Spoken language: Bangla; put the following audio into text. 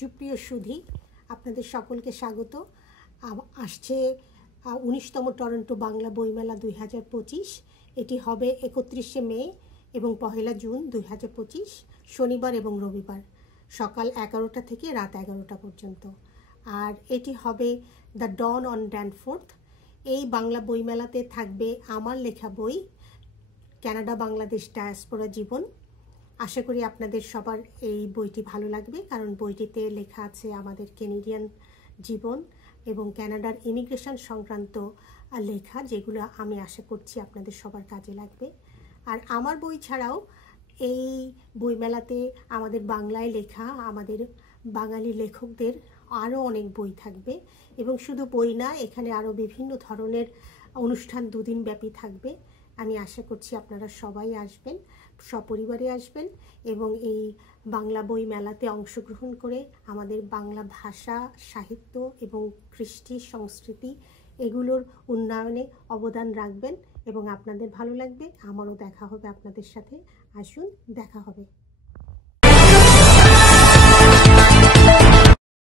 সুপ্রিয় সুধী, আপনাদের সকলকে স্বাগত। আসছে 19তম টরন্টো বাংলা বইমেলা 2025। এটি হবে 31শে মে এবং 1 জুন 2025, শনিবার এবং রবিবার, সকাল 11টা থেকে রাত 11টা পর্যন্ত। আর এটি হবে দ্য ডন অন ড্যানফোর্থ। এই বাংলা বইমেলাতে থাকবে আমার লেখা বই কানাডা বাংলাদেশ ডায়াসপোরা জীবন। আশা করি আপনাদের সবার এই বইটি ভালো লাগবে, কারণ বইটিতে লেখা আছে আমাদের কেনেডিয়ান জীবন এবং কানাডার ইমিগ্রেশন সংক্রান্ত লেখা, যেগুলো আমি আশা করছি আপনাদের সবার কাজে লাগবে। আর আমার বই ছাড়াও এই বইমেলাতে আমাদের বাংলায় লেখা আমাদের বাঙালি লেখকদের আরও অনেক বই থাকবে। এবং শুধু বই না, এখানে আরও বিভিন্ন ধরনের অনুষ্ঠান 2 দিন ব্যাপী থাকবে। আমি আশা করছি আপনারা সবাই আসবেন, সপরিবারে আসবেন এবং এই বাংলা বই মেলাতে অংশগ্রহণ করে আমাদের বাংলা ভাষা, সাহিত্য এবং কৃষ্টি সংস্কৃতি এগুলোর উন্নয়নে অবদান রাখবেন এবং আপনাদের ভালো লাগবে। আমারও দেখা হবে আপনাদের সাথে। আসুন, দেখা হবে।